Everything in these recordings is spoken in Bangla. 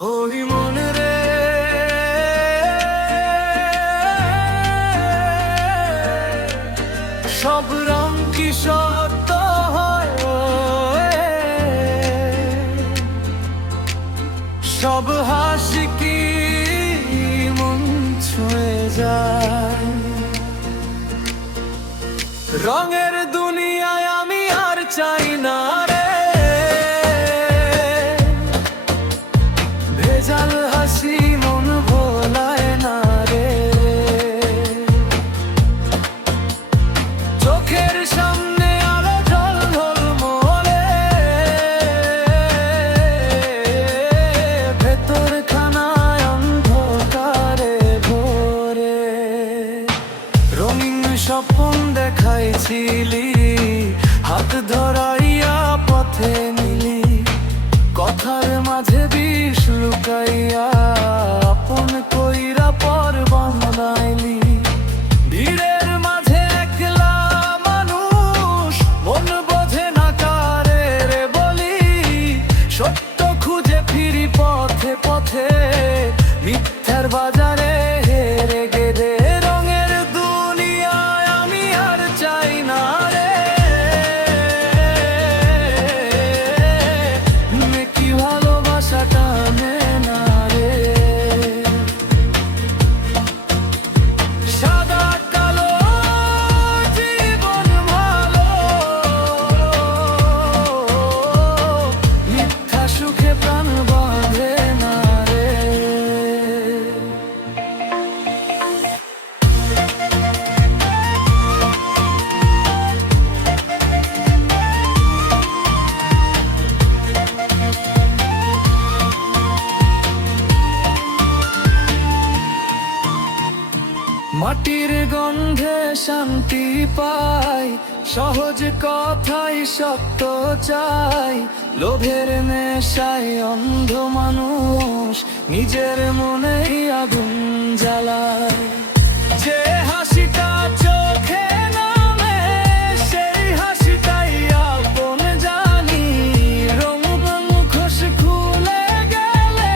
ওই মন রে সব রং কি সত্য হয়, সব হাসি কি মন ছুঁয়ে যায়। রঙের দুনিয়ায় আমি আর চাই না রে ভেজাল হাসি, মন ভোলায় না রে। চোখের সামনে আলো ঝলঝল মোরে, ভেতর খানায় অন্ধকারে ভোরে। রঙিন স্বপ্ন দেখাইছিলি, হাত ধরাইয়া পথে নিলি, কথার মাঝে বিষ লুকাইয়া আপন কইরা পর বানাইলি। ভিড়ের মাঝে একলা মানুষ, মন বোঝে না কারে রে বলি। সত্য খুঁজে ফিরি পথে পথে, মিথ্যার বাজারে হেরে গেলে। রঙের দুনিয়ায় আমি আর চাই না রে কি ভালোবাসা টানে না রে। সাদা কালো জীবন ভালো, মিথ্যা সুখে প্রাণ বাঁধে না রে। মাটির গন্ধে শান্তি পাই, সহজ কথাই সত্য চাই। লোভের নেশায় অন্ধ মানুষ, নিজের মনেই আগুন জ্বালায়। যে হাসিটা চোখে নামে, সেই হাসিটাই আপন জানি। রঙ মুখোশ খুলে গেলে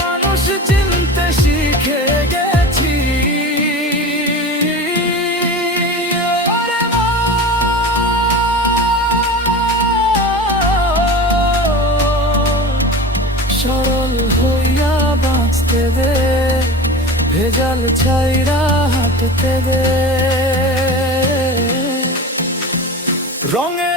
মানুষ চিনতে শিখে গেছি। সরল হইয়া বাঁচতে দে, ভেজাল ছাইরা হাঁটতে দে। রঙের